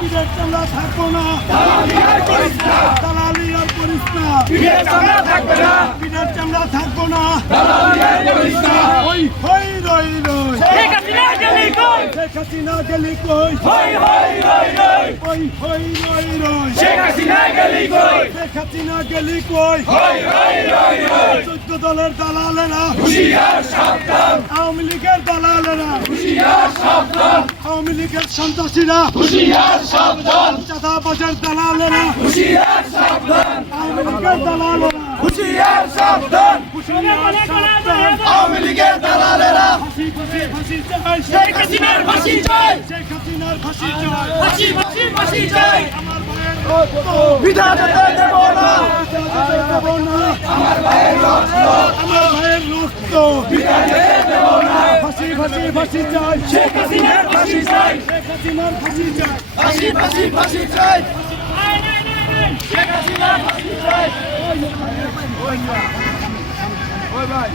বিদেশ আমরা থাকবো না, দালালি আর করিস না, বিদেশ আমরা থাকবো না, ওই হই রই রই, শেখ হাসিনা গেলি কই, ওই হই রই রই, শেখ হাসিনা গেলি কই, 14 দলের দালালেরা হুঁশিয়ার সাবধান, আওয়ামী লীগের দালালেরা হুঁশিয়ার সাবধান, আওয়ামী লীগের সন্ত্রাসীরা হুঁশিয়ার সাবধান, চাঁদাবাজের দালালেরা হুঁশিয়ার সাবধান, আওয়ামী লীগের দালালেরা হুঁশিয়ার সাবধান, আওয়ামী লীগের দালালেরা ফাঁসি চাই, শেখ হাসিনার ফাঁসি চাই, ফাঁসি চাই, আমার ভাইয়ের রক্ত বিধা যেতে দেব না, আমার ভাইয়ের রক্ত বিধা যেতে দেব না, ফাঁসি চাই, শেখ হাসিনার ফাঁসি চাই, শেখ হাসিনার ফাঁসি চাই, ফাঁসি চাই, শেখ হাসিনার ফাঁসি চাই। ওই ভাই